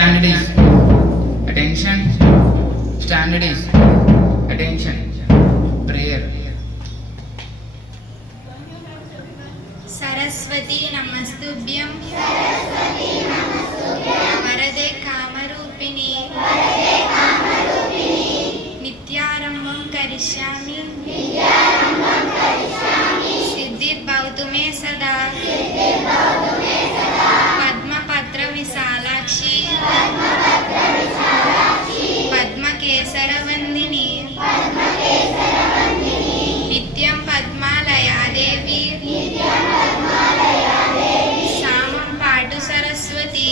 Standard is attention. Standard is attention. Prayer. Saraswati नमस्तुभ्यं वरदे कामरूपिणी नित्यारम्भं करिष्यामि सिद्धिर्भवतु मे सदा पद्मपत्र विशालाक्षी पद्मकेसरवन्दिनी नित्यं पद्मालया देवी सामं पाटु सरस्वती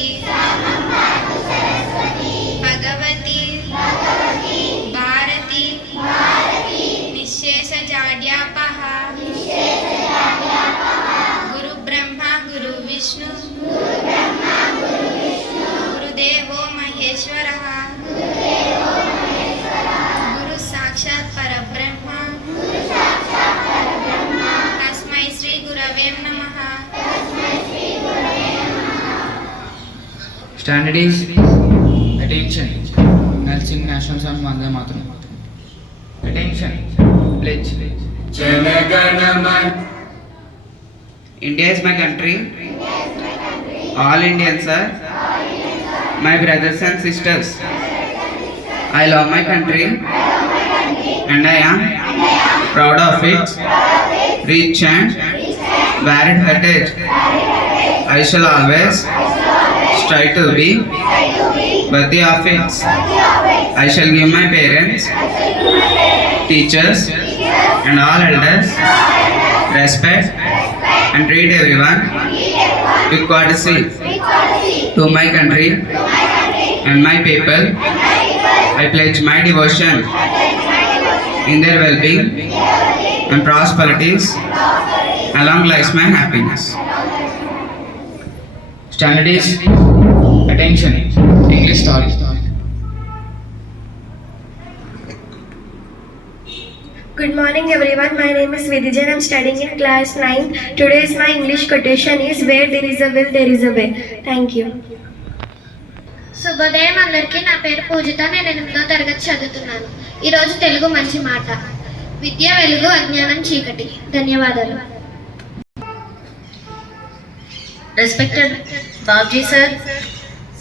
भगवती भारती निःशेष जाड्यापः गुरु ब्रह्मा गुरु विष्णु गुरुदेवो महेश्वरः गुरु साक्षात् परब्रह्म तस्मै श्री गुरवे नमः. Standard is attention. I'll sing national song Vande Mataram. Attention. Pledge. Jana Gana Man. India is my country. All Indians are my brothers and sisters. I love my country and I am proud of its rich and varied heritage. I shall always strive to be worthy of it. I shall give my parents, teachers and all elders respect and treat everyone with courtesy. To my country and my people, I pledge my devotion in their well-being and prosperities. Along lies my happiness. Standard is attention. English story. Good morning everyone, my name is Vidya and I am studying in class 9. Today's my English quotation is where there is a will, there is a way. Thank you. శుభోదయం అందరికీ. నా పేరు పూజిత. నేను 8వ తరగతి చదువుతున్నాను. ఈరోజు తెలుగు మంచి మాట. విద్య వెలుగు, అజ్ఞానం చీకటి. ధన్యవాదాలు. Respected Babji sir,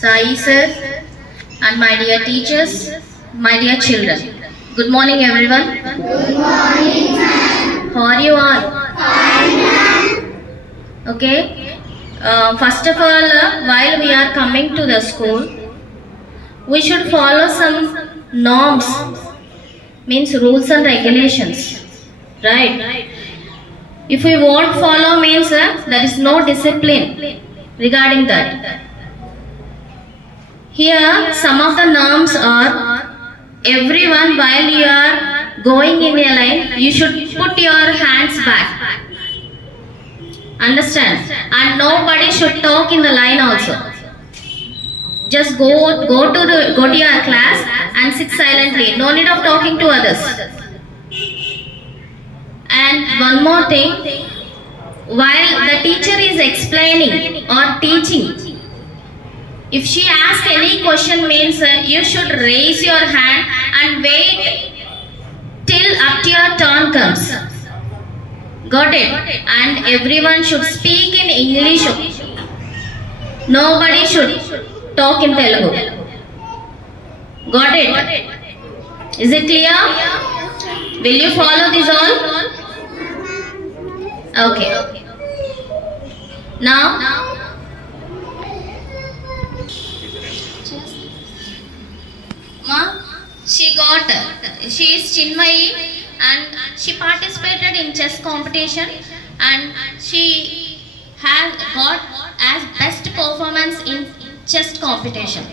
Sai sir, and my dear teachers, my dear children. Good morning everyone. Good morning, ma'am. How are you all? Fine, ma'am. Okay. First of all, while we are coming to the school, we should follow some norms, means rules and regulations, right? If we won't follow means there is no discipline regarding that. Here some of the norms are, everyone while you are going in a line, you should put your hands back. Understand? And nobody should talk in the line also. Just go to your class and sit silently. No need of talking to others. And one more thing, while the teacher is explaining or teaching, if she asks any question means you should raise your hand and wait till up to your turn comes. Got it? And everyone should speak in English. Nobody should talk in Telugu. Got it? Is it clear? Will you follow this all? Okay. Now, Ma, she is Chinmayi and she participated in chess competition and she has got as best performance in chess competition.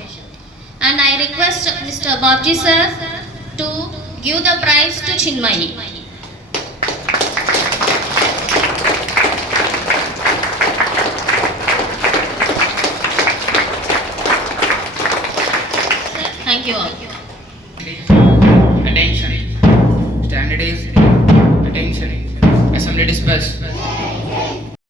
And I request Mr. Babji sir to give the prize to Chinmayi. Thank you all.